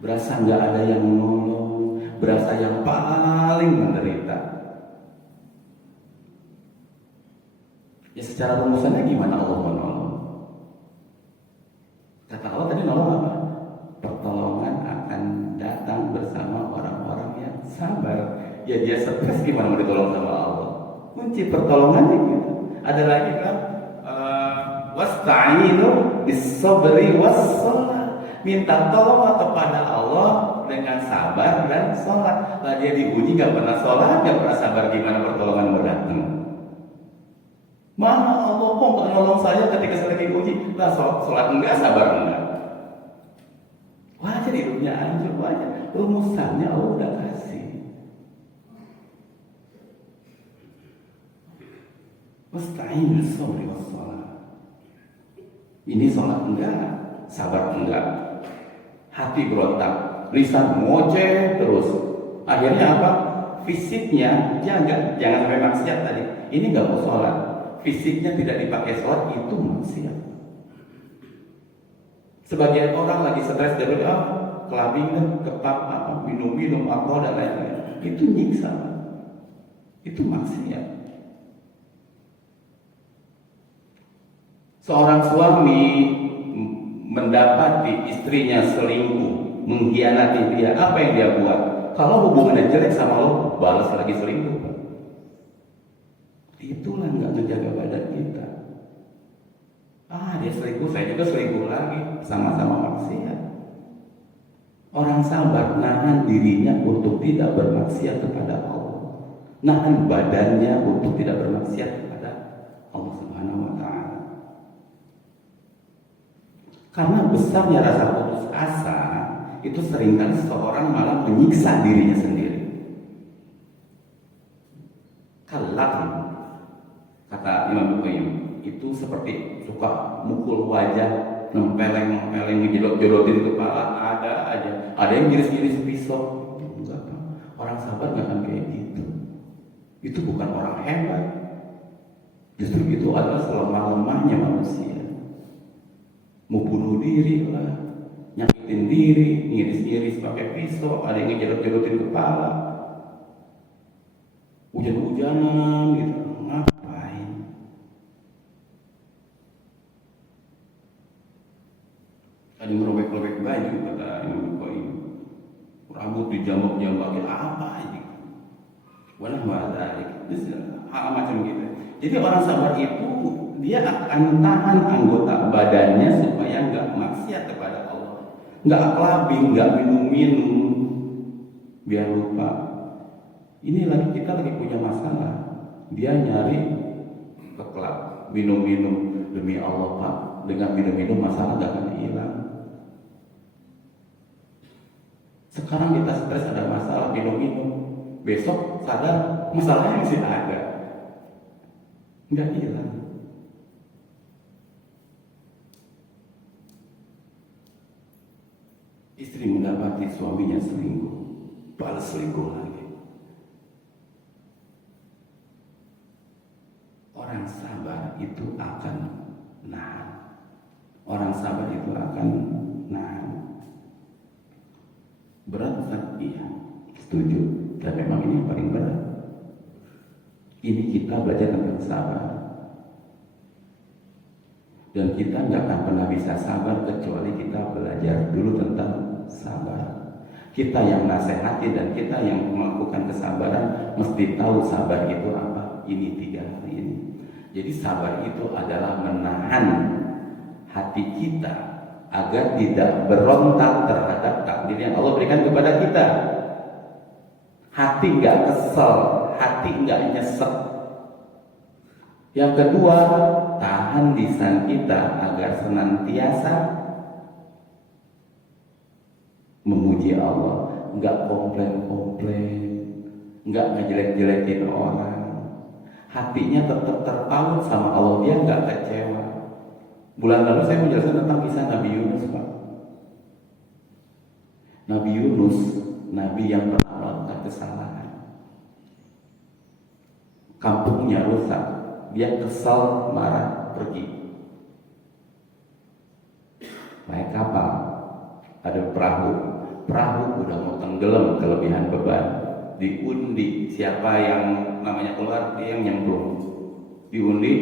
berasa nggak ada yang menolong, berasa yang paling menderita. Ya secara rumusannya gimana Allah menolong? Kata Allah tadi nolong apa? Pertolongan akan datang bersama orang-orang yang sabar. Ya dia stres gimana mau ditolong sama Allah? Kunci pertolongannya gitu. Ada lagi kan? Wasta'inu bis-sabri was-shalah. Minta tolong kepada Allah dengan sabar dan sholat. Lah dia diuji nggak pernah sholat, nggak pernah sabar, gimana pertolongan berdatang? Mana Allah kok nggak nolong saya ketika saya lagi diuji? Lah sholat enggak, sabar enggak. Wajar hidupnya hancur, wajar. Rumusannya Allah udah kasih. Wasta'inu bis-sabri was-shalah. Ini sholat enggak, sabar enggak, hati berontak, lisan ngoceh terus. Akhirnya apa? Fisiknya jangan sampai maksiat tadi. Ini enggak mau sholat, fisiknya tidak dipakai sholat, itu maksiat. Sebagian orang lagi stres dari kelabingan, kepap, minum alkohol dan lain-lain. Itu nyiksa, itu maksiat. Seorang suami mendapati istrinya selingkuh, mengkhianati dia, apa yang dia buat? Kalau hubungannya jelek sama lo, balas lagi selingkuh. Itulah nggak menjaga badan kita. Dia selingkuh, saya juga selingkuh lagi, sama-sama maksiat. Orang sabar nahan dirinya untuk tidak bermaksiat kepada Allah, nahan badannya untuk tidak bermaksiat kepada Allah Subhanahu wa taala. Karena besarnya rasa putus asa, itu seringkali seseorang malah menyiksa dirinya sendiri. Kalak, kata Imam Qayyim, itu seperti suka mukul wajah, nempeleng ngejodot-jodotin kepala, ada aja. Ada yang ngiris-ngiris pisau. Enggak, orang sabar nggak akan kayak gitu. Itu bukan orang hebat. Justru itu adalah selemah-lemahnya manusia. Mau bunuh diri lah, nyakitin diri, ngiris-ngiris pakai pisau, ada yang ngejodot-jodotin kepala, hujan-hujanan gitu. Ngapain? Ada yang merobek-robek baju, kata ini rambut dijambak-jambakin, apa aja. Walau ada hal macam gitu. Jadi orang sabar itu dia akan tahan anggota badannya supaya nggak maksiat kepada Allah, nggak clubbing, nggak minum-minum, biar lupa. Ini lagi kita lagi punya masalah. Dia nyari ke klub, minum-minum, demi Allah Pak. Dengan minum-minum masalah nggak akan hilang. Sekarang kita stres ada masalah minum-minum, besok sadar masalahnya masih ada, nggak hilang. Istri mendapati suaminya selingkuh, balas selingkuh lagi. Orang sabar itu akan nahan. Orang sabar itu akan nahan. Berat kan? Iya, setuju. Dan memang ini yang paling berat. Ini kita belajar tentang sabar. Dan kita nggak akan pernah bisa sabar kecuali kita belajar dulu tentang sabar. Kita yang nasihati dan kita yang melakukan kesabaran mesti tahu sabar itu apa. Ini 3 hal ini. Jadi sabar itu adalah menahan hati kita agar tidak berontak terhadap takdir yang Allah berikan kepada kita. Hati nggak kesel, hati nggak nyesek. Yang kedua, tahan lisan kita agar senantiasa memuji Allah, nggak komplain-komplain, nggak ngejelek-jelekin orang. Hatinya tetap terpaut sama Allah, dia nggak kecewa. Bulan lalu saya menjelaskan tentang kisah Nabi Yunus, Pak. Nabi Yunus, Nabi yang pernah melakukan kesalahan. Kampungnya rusak, dia kesal, marah, pergi. Naik kapal, ada perahu udah mau tenggelam, kelebihan beban. Diundi siapa yang namanya keluar, dia yang nyemplung. Diundi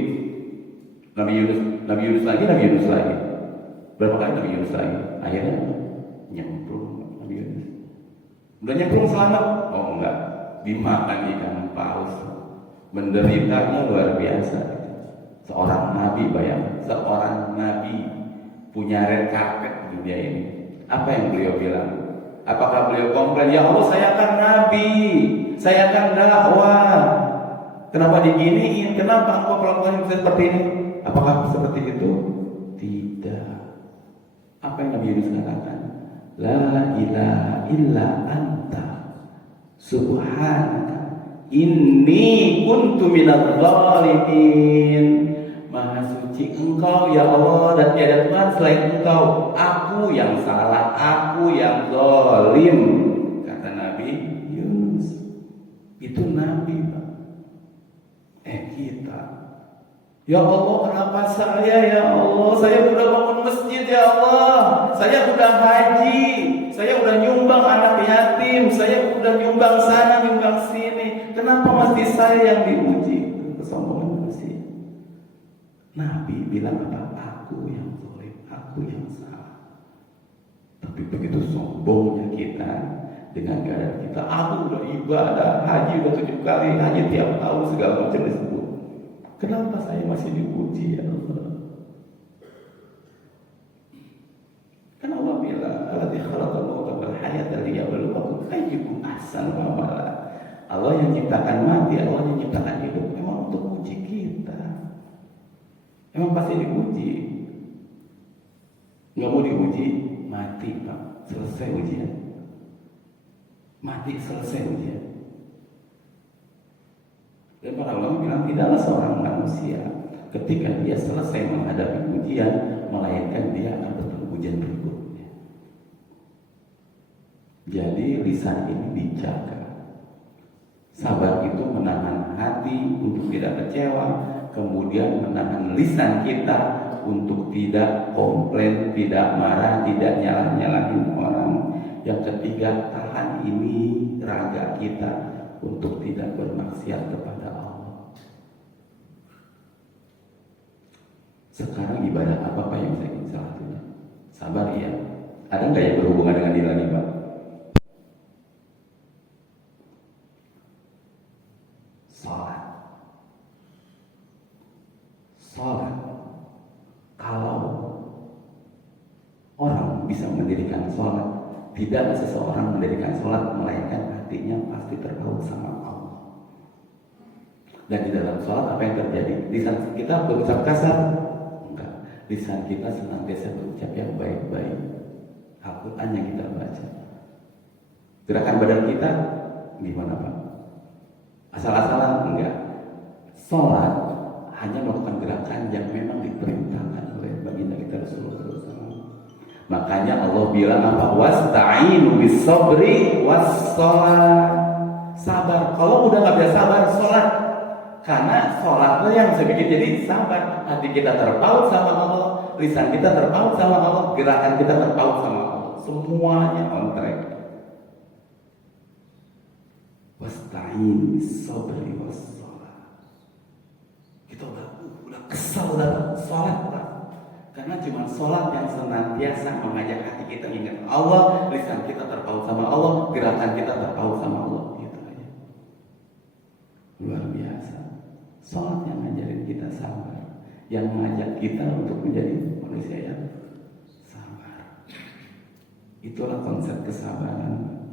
Nabi Yunus lagi. Berapa kali Nabi Yunus lagi? Akhirnya nyemplung Nabi Yunus. Udah nyemplung selamat? Oh enggak, dimakan ikan paus. Menderitanya luar biasa. Seorang nabi, bayang, seorang nabi punya red carpet di dunia ini. Apa yang beliau bilang? Apakah beliau komplain, ya Allah saya kan nabi, saya kan dakwah, kenapa diginiin, kenapa engkau melakukan seperti ini? Apakah seperti itu? Tidak. Apa yang Nabi Yunus katakan? La ilaha illa anta subhanaka inni kuntu minadh dhalimin. Maha suci engkau ya Allah, dan tiada Tuhan selain engkau. Aku yang salah, aku yang zalim, kata Nabi Yunus. Itu Nabi, Pak. Kita, ya Allah kenapa saya, ya Allah, saya udah bangun masjid, ya Allah, saya udah haji, saya udah nyumbang anak yatim, saya udah nyumbang sana, nyumbang sini, kenapa mesti saya yang diuji? Kesombongan manusia. Nabi bilang apa? Aku yang zalim, aku yang salah. Tapi begitu sombongnya kita dengan keadaan kita, aku udah ibadah, haji udah 7 kali, haji tiap tahun segala macam disebut. Kenapa saya masih dipuji, ya Allah? Kan Allah bilang, "Alladzi khalaqal mauta wal hayata liyabluwakum ayyukum ahsanu amala." Allah yang ciptakan mati, Allah yang ciptakan hidup, memang untuk uji kita. Emang pasti diuji. Nggak mau diuji, mati, Pak. Selesai ujian. Mati, selesai ujian. Dan para ulama bilang tidaklah seorang manusia ketika dia selesai menghadapi ujian, melainkan dia akan bertemu ujian berikutnya. Jadi lisan ini dijaga. Sabar itu menahan hati untuk tidak kecewa, kemudian menahan lisan kita untuk tidak komplain, tidak marah, tidak nyalah-nyalahin orang. Yang ketiga, tahan ini raga kita untuk tidak bermaksiat kepada Allah. Sekarang ibadah apa Pak yang saya ingin salah satunya? Sabar ya. Ada nggak yang berhubungan dengan ini lagi Pak? Sholat. Sholat. Kalau orang bisa mendirikan sholat, tidak seseorang mendirikan sholat melainkan hatinya pasti terpaut sama Allah. Dan di dalam sholat apa yang terjadi? Lisan kita berucap kasar? Enggak. Lisan kita senantiasa berucap yang baik-baik. Al-Quran yang kita baca. Gerakan badan kita gimana Pak? Asal-asalan? Enggak. Sholat hanya melakukan gerakan yang memang diperintahkan oleh baginda kita Rasulullah SAW. Makanya Allah bilang apa? Wasta'inu bis-sabri was-sholat. Sabar. Kalau udah nggak bisa sabar, sholat. Karena sholatnya yang bisa bikin jadi sabar. Hati kita terpaut sama Allah, lisan kita terpaut sama Allah, gerakan kita terpaut sama Allah. Semuanya on track. Wasta'inu bis-sabri was-sholat. Kita udah kesal datang sholat Pak. Karena cuma sholat yang senantiasa mengajak hati kita ingat Allah, lisan kita terpaut sama Allah, gerakan kita terpaut sama Allah. Gitu aja. Luar biasa. Sholat yang ngajarin kita sabar, yang mengajak kita untuk menjadi manusia yang sabar. Itulah konsep kesabaran.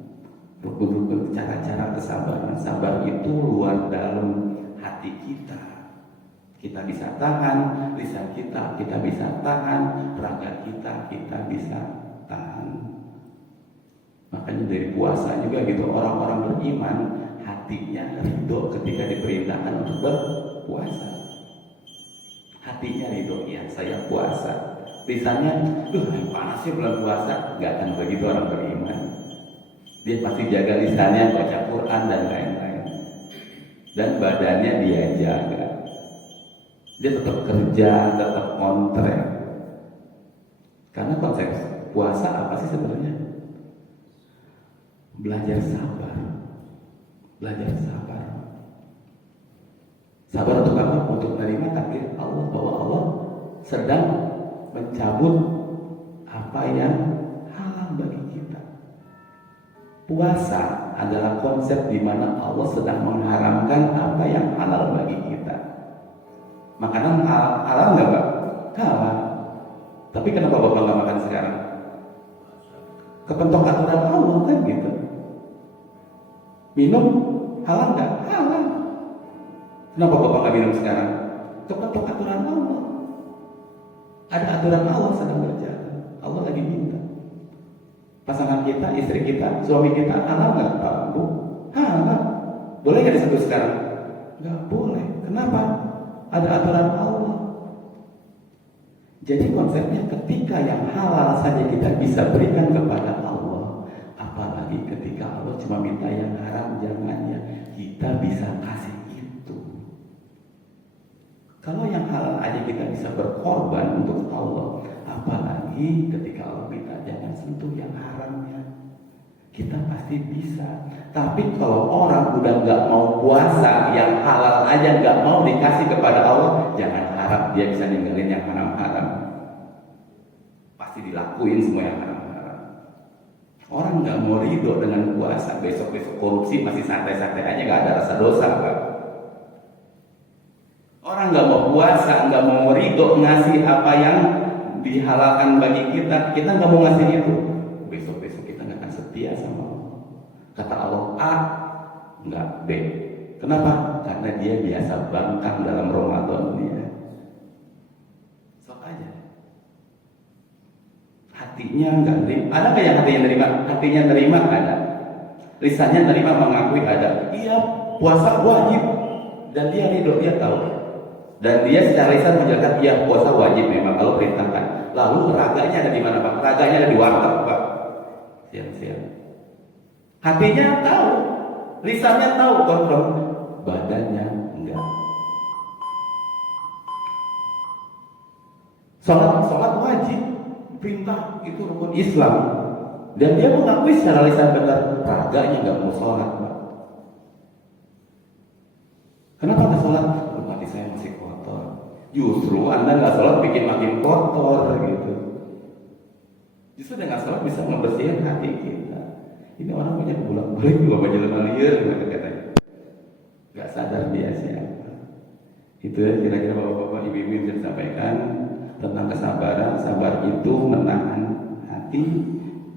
Rukun-rukun cara-cara kesabaran. Sabar itu luar dalam hati kita. Kita bisa tahan, lisan kita bisa tahan, raga kita bisa tahan. Makanya dari puasa juga gitu, orang-orang beriman hatinya ridho ketika diperintahkan untuk berpuasa. Hatinya ridho, ya saya puasa. Lisannya, panas sih bulan puasa, gak akan begitu orang beriman. Dia pasti jaga lisannya, baca Quran dan lain-lain. Dan badannya dia jaga. Dia tetap kerja, tetap kontrak. Karena konsep puasa apa sih sebenarnya? Belajar sabar. Belajar sabar. Sabar untuk apa? Untuk menerima takdir Allah, bahwa Allah sedang mencabut apa yang halal bagi kita. Puasa adalah konsep di mana Allah sedang mengharamkan apa yang halal bagi kita. Makanan halal nggak Pak? Halal. Tapi kenapa Bapak nggak makan sekarang? Kepentok aturan Allah kan gitu. Minum halal nggak? Halal. Kenapa Bapak nggak minum sekarang? Kepentok aturan Allah. Ada aturan Allah sedang berjalan. Allah lagi minta. Pasangan kita, istri kita, suami kita halal nggak Pak? Bu? Halal. Boleh nggak disebut sekarang? Nggak boleh. Kenapa? Ada aturan Allah. Jadi konsepnya ketika yang halal saja kita bisa berikan kepada Allah, apalagi ketika Allah cuma minta yang haram jangannya, kita bisa kasih itu. Kalau yang halal aja kita bisa berkorban untuk Allah, apalagi ketika Allah minta jangan sentuh yang haramnya, kita pasti bisa. Tapi kalau orang udah nggak mau puasa, yang halal aja nggak mau dikasih kepada Allah, jangan harap dia bisa ninggalin yang haram-haram. Pasti dilakuin semua yang haram-haram. Orang nggak mau ridho dengan puasa, besok-besok korupsi masih santai-santai aja, nggak ada rasa dosa Pak. Orang nggak mau puasa, nggak mau ridho ngasih apa yang dihalalkan bagi kita, kita nggak mau ngasih itu. Besok-besok kita nggak akan setia sama Allah. Kata Allah A, enggak B. Kenapa? Karena dia biasa bangkang dalam Ramadan dia. Sok aja. Hatinya enggak nerima. Ada nggak yang hatinya nerima? Hatinya nerima ada. Lisannya nerima, mengakui ada. Iya, puasa wajib. Dan dia ridho, dia tahu. Dan dia secara lisan menjelaskan, iya puasa wajib memang kalau perintahkan. Lalu raganya ada di mana Pak? Raganya ada di warteg Pak. Siang-siang. Hatinya tahu, lisannya tahu, kontrol, badannya enggak. Sholat wajib, perintah itu rukun Islam. Dan dia mengakui secara lisan benar, raganya enggak mau sholat Pak. Kenapa nggak sholat? Hati saya masih kotor. Justru Anda nggak sholat bikin makin kotor gitu. Justru dengan sholat bisa membersihkan hati kita. Ini orang punya bolak-balik juga majelis liar katanya. Nggak sadar dia siapa. Itu ya kira-kira bapak-bapak ibu-ibu yang bisa disampaikan tentang kesabaran. Sabar itu menahan hati,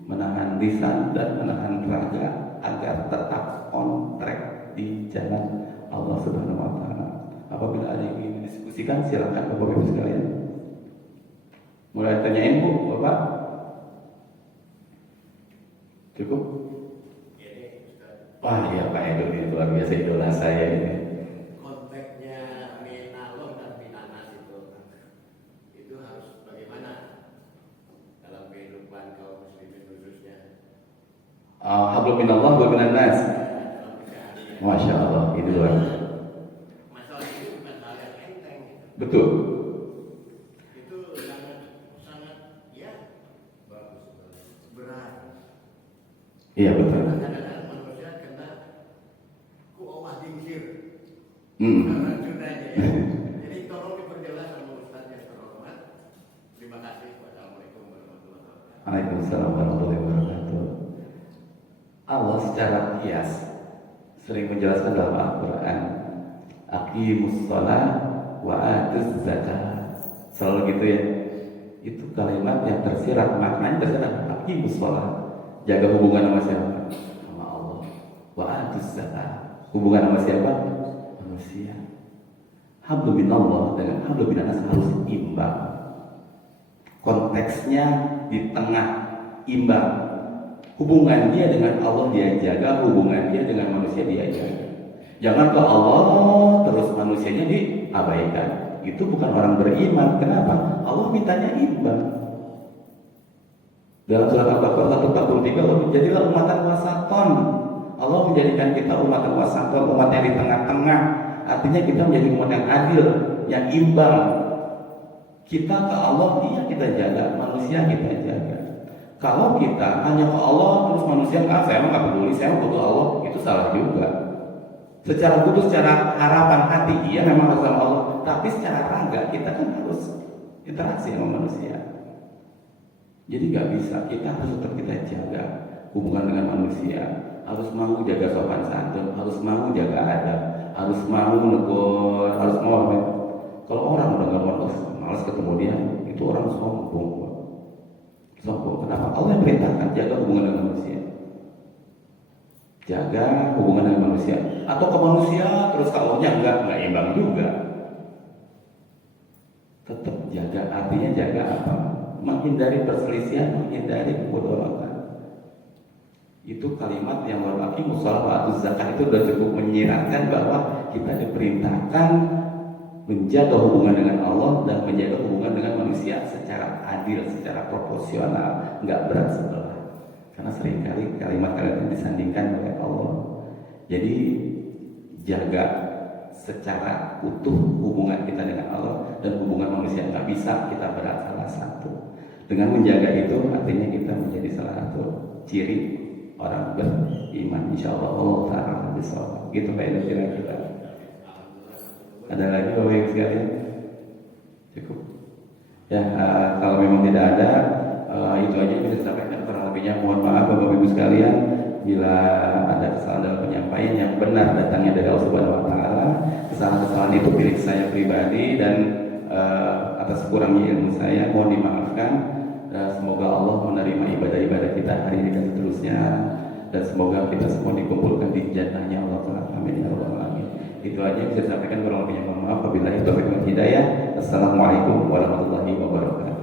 menahan lisan dan menahan raga agar tetap on track di jalan Allah Subhanahu wa taala. Apabila ada yang ingin didiskusikan, silakan Bapak Ibu sekalian. Mulai tanyain Bu, Bapak. Cukup? Wah, iya Pak Edo ini luar biasa, idola saya ini. Konteksnya minallah dan minanas itu harus bagaimana dalam kehidupan kaum muslimin khususnya? Hablum minallah wa minan nas. Masya Allah, itu luar. Masalah itu bukan hal yang enteng. Betul. Itu sangat ya berat. Iya betul. Kadang-kadang manusia kena ku Allah dingsir. Karena jurnanya ya. Jadi tolong diperjelas sama Ustaz yang terhormat. Terima kasih. Wassalamualaikum warahmatullahi wabarakatuh. Waalaikumsalam warahmatullahi wabarakatuh. Allah secara kias sering menjelaskan dalam Al-Quran, aqimus shalah wa atuz zakat. Selalu gitu ya. Itu kalimat yang tersirat, maknanya tersirat. Aqimus shalah, jaga hubungan sama siapa? Sama Allah. Wa atuz zakat, hubungan sama siapa? Manusia. Hablum minallah dengan hablum minanas harus imbang. Konteksnya di tengah, imbang. Hubungan dia dengan Allah dia jaga, hubungan dia dengan manusia dia jaga. Jangan ke Allah terus manusianya diabaikan. Itu bukan orang beriman. Kenapa? Allah mintanya imbang. Dalam surat Al-Baqarah 143, Allah menjadilah umatan wasaton. Allah menjadikan kita umatan wasaton, umat yang di tengah-tengah. Artinya kita menjadi umat yang adil, yang imbang. Kita ke Allah, dia kita jaga, manusia kita jaga. Kalau kita hanya ke Allah terus manusia saya nggak peduli, saya butuh Allah, itu salah juga. Secara butuh, secara harapan hati iya memang harus sama Allah, tapi secara raga kita kan harus interaksi sama manusia. Jadi nggak bisa, kita harus tetap kita jaga hubungan dengan manusia, harus mau jaga sopan santun, harus mau jaga adab, harus mau negur, harus mau. Kalau orang udah nggak malas ketemu dia, itu orang sombong. Sombong. Kenapa? Allah yang perintahkan jaga hubungan dengan manusia. Jaga hubungan dengan manusia. Atau ke manusia terus ke Allahnya enggak imbang juga. Tetap jaga. Artinya jaga apa? Menghindari perselisihan, menghindari kebodohan. Itu kalimat yang aqimus shalah wa atuz zakat itu sudah cukup menyiratkan bahwa kita diperintahkan menjaga hubungan dengan Allah dan menjaga hubungan dengan manusia secara adil, secara proporsional, nggak berat sebelah. Karena seringkali kalimat-kalimat disandingkan oleh Allah. Jadi jaga secara utuh hubungan kita dengan Allah dan hubungan manusia, nggak bisa kita berat salah satu. Dengan menjaga itu artinya kita menjadi salah satu ciri orang beriman. Insya Allah Ta'ala bisa. Gitu Pak Edo kira-kira. Ada lagi Bapak Ibu sekalian? Cukup? Ya, kalau memang tidak ada, itu aja yang bisa disampaikan. Kurang lebihnya mohon maaf Bapak Ibu sekalian bila ada kesalahan dalam penyampaian yang benar datangnya dari Allah Subhanahu wa taala. Kesalahan-kesalahan itu milik saya pribadi dan atas kurangnya ilmu saya mohon dimaafkan. Semoga Allah menerima ibadah-ibadah kita hari ini dan seterusnya, dan semoga kita semua dikumpulkan di jannahnya Allah Ta'ala. Amin ya rabbal alamin. Itu aja yang bisa disampaikan, kurang lebihnya mohon maaf. Wabillahi taufiq wal hidayah. Assalamualaikum warahmatullahi wabarakatuh.